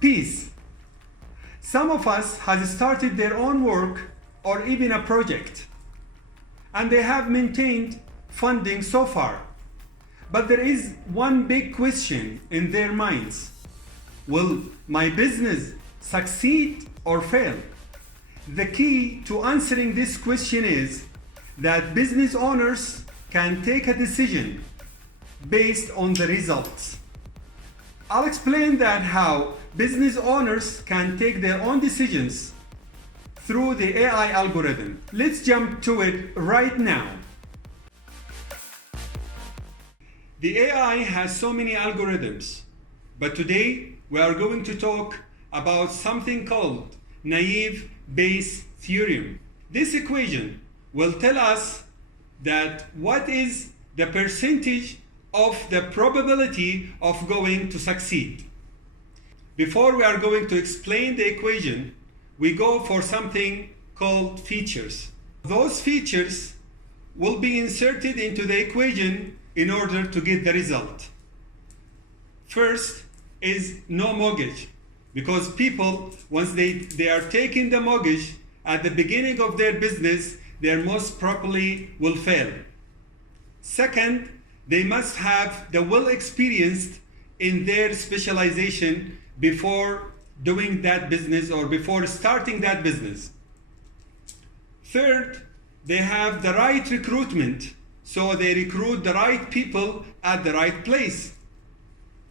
peace. Some of us has started their own work or even a project, and they have maintained funding so far. But there is one big question in their minds. Will my business succeed or fail? The key to answering this question is that business owners can take a decision based on the results. I'll explain that how business owners can take their own decisions through the AI algorithm. Let's jump to it right now. The AI has so many algorithms, but today we are going to talk about something called naive Bayes theorem. This equation will tell us that what is the percentage of the probability of going to succeed. Before we are going to explain the equation, we go for something called features. Those features will be inserted into the equation in order to get the result. First is no mortgage, because people, once they are taking the mortgage at the beginning of their business, they most probably will fail. Second, they must have the well experienced in their specialization before doing that business or before starting that business. Third, they have the right recruitment, so they recruit the right people at the right place.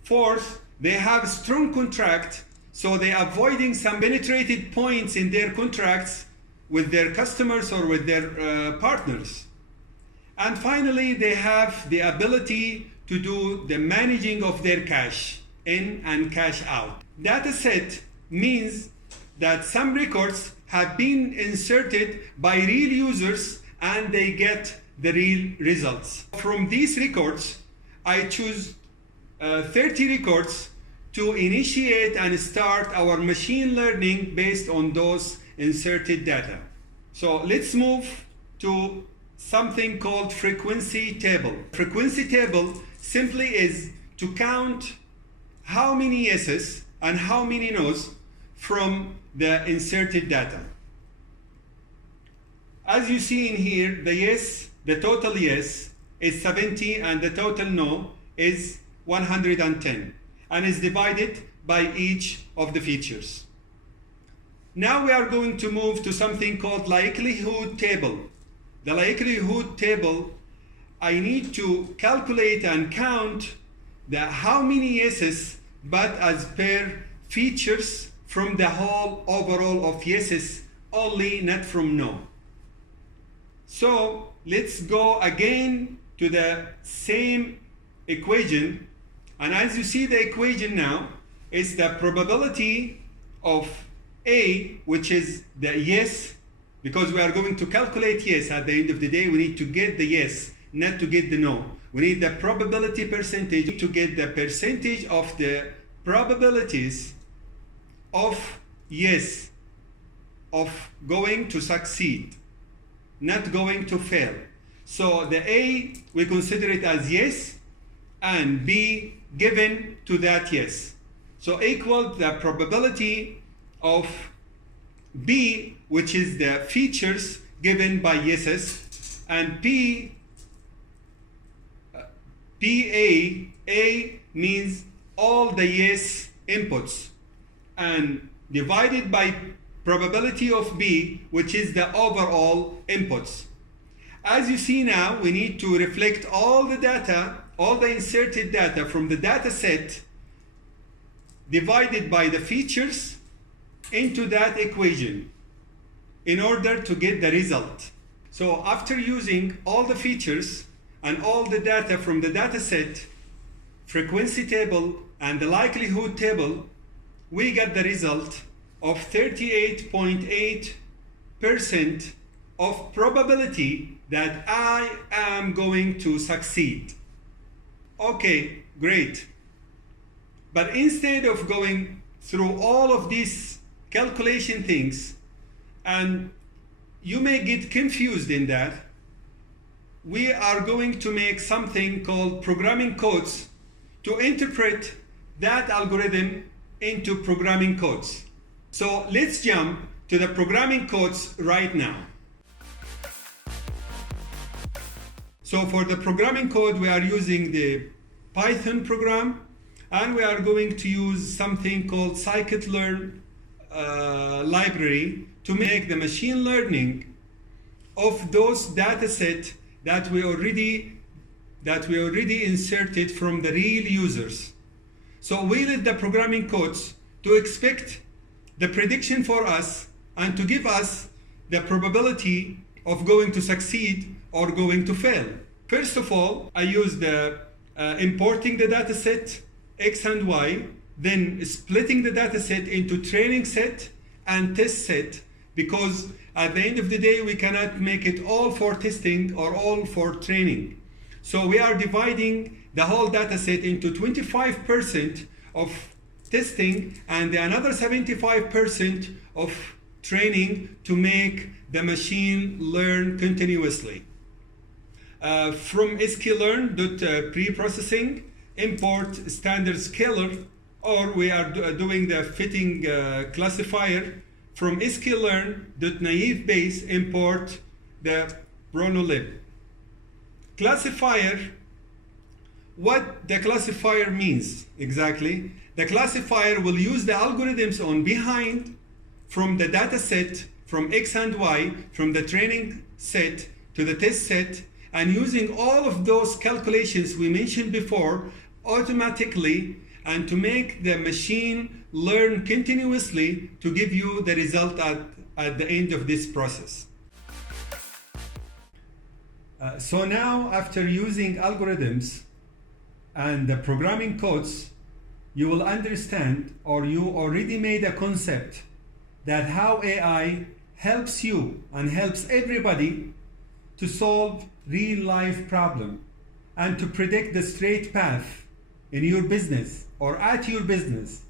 Fourth, they have strong contract, so they are avoiding some penetrated points in their contracts with their customers or with their partners. And finally, they have the ability to do the managing of their cash in and cash out. Data set means that some records have been inserted by real users and they get the real results. From these records, I choose 30 records to initiate and start our machine learning based on those inserted data. So let's move to something called frequency table. Frequency table simply is to count how many yeses and how many no's from the inserted data. As you see in here, the yes, the total yes is 70 and the total no is 110 and is divided by each of the features. Now we are going to move to something called likelihood table. The likelihood table, I need to calculate and count how many yeses, but as per features from the whole overall of yeses only, not from no. So let's go again to the same equation, and as you see the equation now is the probability of A, which is the yes, because we are going to calculate yes at the end of the day. We need to get the yes, not to get the no. We need the probability percentage to get the percentage of the probabilities of yes, of going to succeed, not going to fail. So the A, we consider it as yes, and B given to that yes. So equal the probability of B, which is the features given by yeses, and A means all the yes inputs, and divided by probability of B, which is the overall inputs. As you see now, we need to reflect all the data, all the inserted data from the data set divided by the features into that equation in order to get the result. So after using all the features and all the data from the data set, frequency table and the likelihood table, we get the result of 38.8% of probability that I am going to succeed. Okay, great. But instead of going through all of these calculation things, and you may get confused in that, we are going to make something called programming codes to interpret that algorithm into programming codes. So let's jump to the programming codes right now. So for the programming code, we are using the Python program, and we are going to use something called scikit-learn library to make the machine learning of those data set that we already inserted from the real users. So we let the programming codes to expect the prediction for us and to give us the probability of going to succeed or going to fail. First of all, I used importing the data set X and Y, then splitting the data set into training set and test set, because at the end of the day, we cannot make it all for testing or all for training. So we are dividing the whole data set into 25% of testing and another 75% of training to make the machine learn continuously. From sklearn.preprocessing, import standard scalar, or we are doing the fitting classifier. From sklearn.naive base, import the pronolib. Classifier, what the classifier means exactly? The classifier will use the algorithms on behind from the data set, from X and Y, from the training set to the test set, and using all of those calculations we mentioned before automatically, and to make the machine learn continuously to give you the result at the end of this process. So now, after using algorithms and the programming codes, you will understand, or you already made a concept, that how AI helps you and helps everybody to solve real life problem and to predict the straight path in your business or at your business,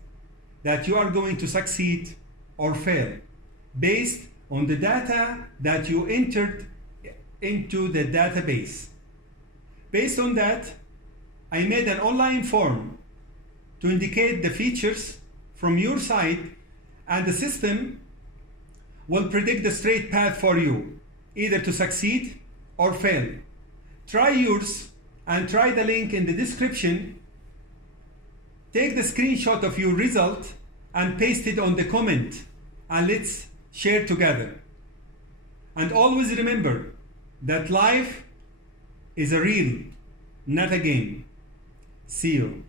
that you are going to succeed or fail based on the data that you entered into the database. Based on that, I made an online form to indicate the features from your side, and the system will predict the straight path for you, either to succeed or fail. Try yours and try the link in the description. Take the screenshot of your result and paste it on the comment, and let's share together. And always remember that life is a real, not a game. See you.